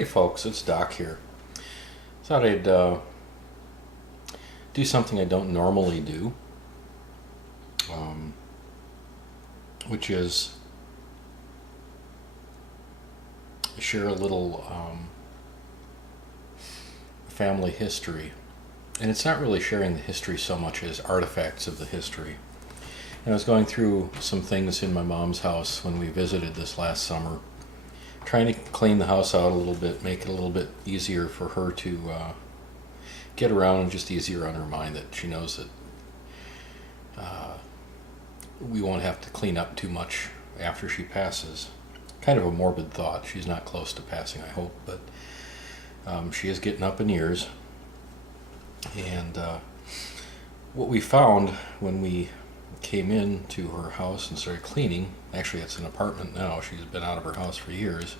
Hey folks, it's Doc here. Thought I'd do something I don't normally do, which is share a little family history. And it's not really sharing the history so much as artifacts of the history. And I was going through some things in my mom's house when we visited this last summer, trying to clean the house out a little bit, make it a little bit easier for her to get around, and just easier on her mind that she knows that we won't have to clean up too much after she passes. Kind of a morbid thought. She's not close to passing, I hope, but she is getting up in years. And what we found when we came into her house and started cleaning, actually it's an apartment now, she's been out of her house for years,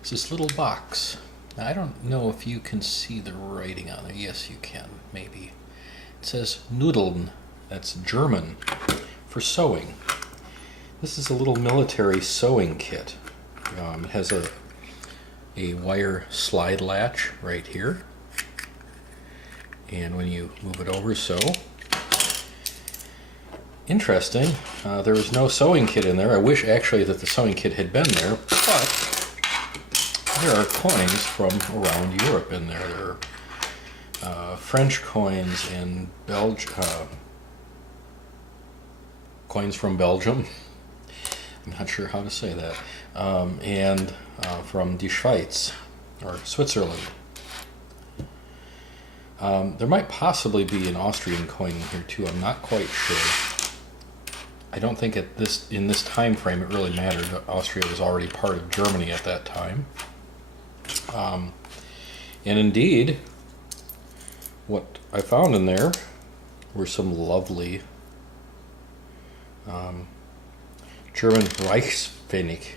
it's this little box. Now, I don't know if you can see the writing on it. Yes, you can, maybe. It says Nudeln, that's German for sewing. This is a little military sewing kit. It has a wire slide latch right here, and when you move it over so, interesting, there was no sewing kit in there. I wish actually that the sewing kit had been there, but there are coins from around Europe in there. There are French coins and coins from Belgium. I'm not sure how to say that. And from Die Schweiz, or Switzerland. There might possibly be an Austrian coin in here too. I'm not quite sure. I don't think in this time frame it really mattered. Austria was already part of Germany at that time. And indeed, what I found in there were some lovely German Reichspfennig,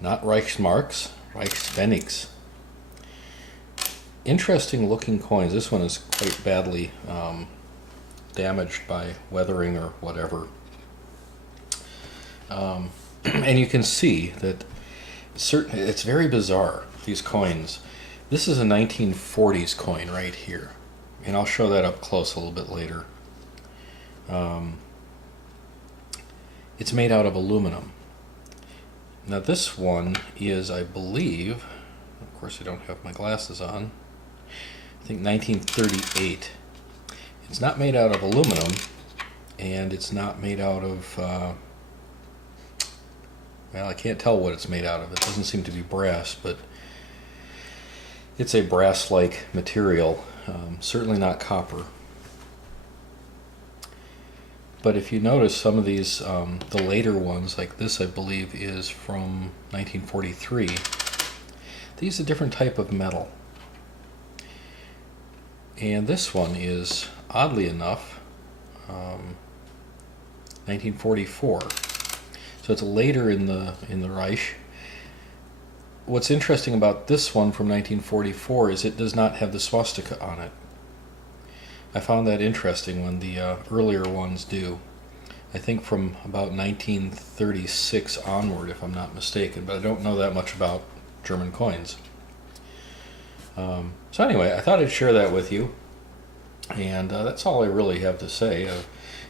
not Reichsmarks, Reichspfennigs. Interesting looking coins. This one is quite badly damaged by weathering or whatever. And you can see that it's very bizarre, these coins. This is a 1940s coin right here, and I'll show that up close a little bit later. It's made out of aluminum. Now this one is, I believe, of course I don't have my glasses on, I think 1938. It's not made out of aluminum, and it's not made out of, well, I can't tell what it's made out of. It doesn't seem to be brass, but it's a brass-like material, certainly not copper. But if you notice some of these, the later ones, like this I believe is from 1943, these are a different type of metal. And this one is, oddly enough, 1944. So it's later in the Reich. What's interesting about this one from 1944 is it does not have the swastika on it. I found that interesting when the earlier ones do. I think from about 1936 onward, if I'm not mistaken, but I don't know that much about German coins. So anyway, I thought I'd share that with you, and that's all I really have to say.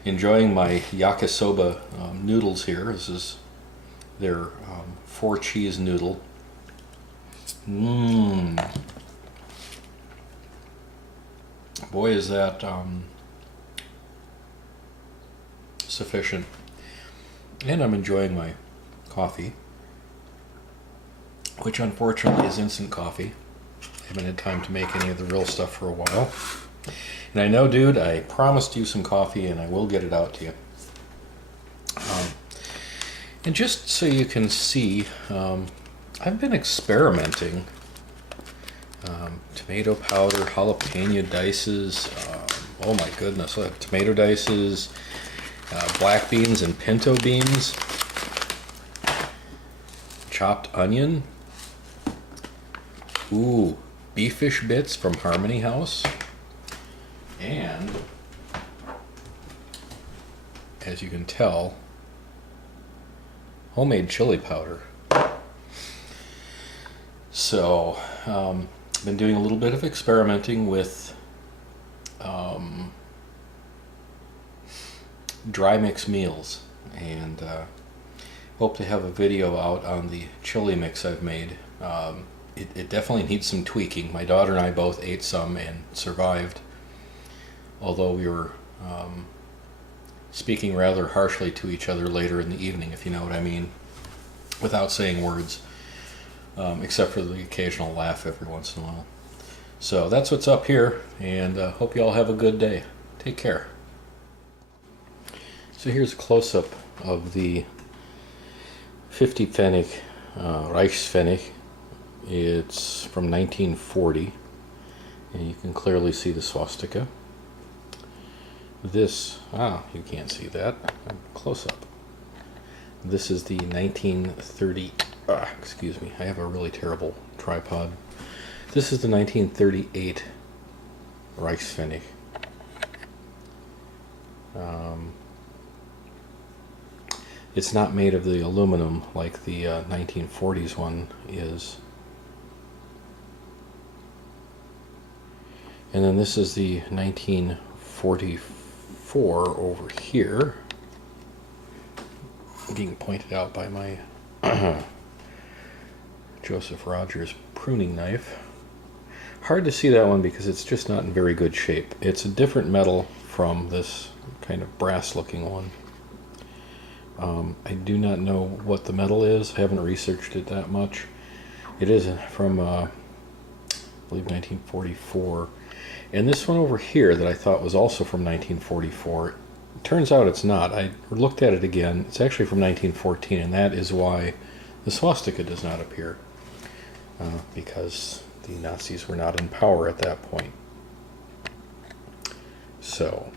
Enjoying my yakisoba noodles here. This is their 4-cheese noodle. Boy, is that sufficient. And I'm enjoying my coffee, which unfortunately is instant coffee. I haven't had time to make any of the real stuff for a while. And I know, dude, I promised you some coffee, and I will get it out to you. And just so you can see, I've been experimenting. Tomato powder, jalapeno dices, oh my goodness, look, tomato dices, black beans and pinto beans, chopped onion, ooh, beefish bits from Harmony House, and as you can tell, homemade chili powder. So, been doing a little bit of experimenting with dry mix meals, and hope to have a video out on the chili mix I've made. It definitely needs some tweaking. My daughter and I both ate some and survived, although we were speaking rather harshly to each other later in the evening, if you know what I mean, without saying words, except for the occasional laugh every once in a while. So that's what's up here, and hope you all have a good day. Take care. So here's a close-up of the 50 Pfennig Reichspfennig. It's from 1940, and you can clearly see the swastika. This, you can't see that. Close-up. This is the 1930, excuse me, I have a really terrible tripod. This is the 1938 Reichspfennig. It's not made of the aluminum like the 1940s one is. And then this is the 1944 over here, being pointed out by my Joseph Rogers pruning knife. Hard to see that one because it's just not in very good shape. It's a different metal from this kind of brass looking one. I do not know what the metal is. I haven't researched it that much. It is from, I believe, 1944. And this one over here that I thought was also from 1944, it turns out it's not. I looked at it again. It's actually from 1914, and that is why the swastika does not appear, because the Nazis were not in power at that point. So,